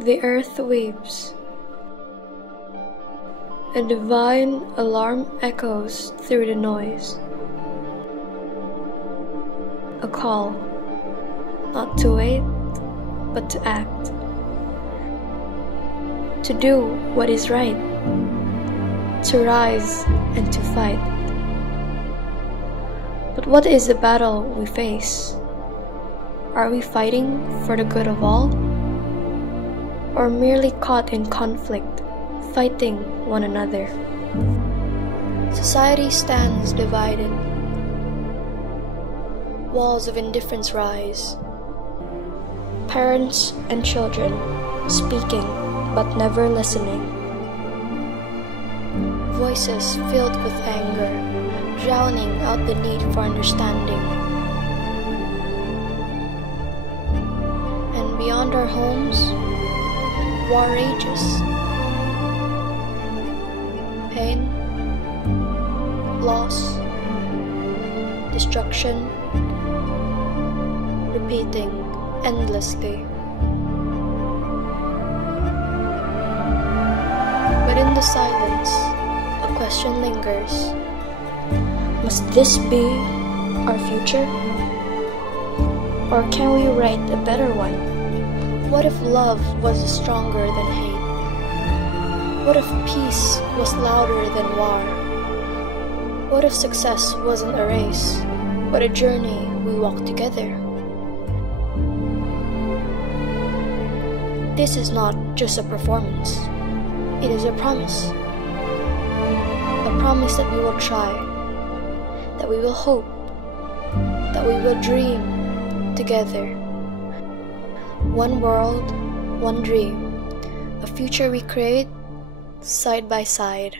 The earth weeps. A divine alarm echoes through the noise. A call, not to wait, but to act. To do what is right. To rise and to fight. But what is the battle we face? Are we fighting for the good of all? Or merely caught in conflict, fighting one another? Society stands divided. Walls of indifference rise. Parents and children speaking but never listening. Voices filled with anger, drowning out the need for understanding. And beyond our homes, war rages. Pain, loss, destruction, repeating endlessly. But in the silence, a question lingers. Must this be our future? Or can we write a better one? What if love was stronger than hate? What if peace was louder than war? What if success wasn't a race, but a journey we walk together? This is not just a performance. It is a promise. A promise that we will try, that we will hope, that we will dream together. One world, one dream, a future we create side by side.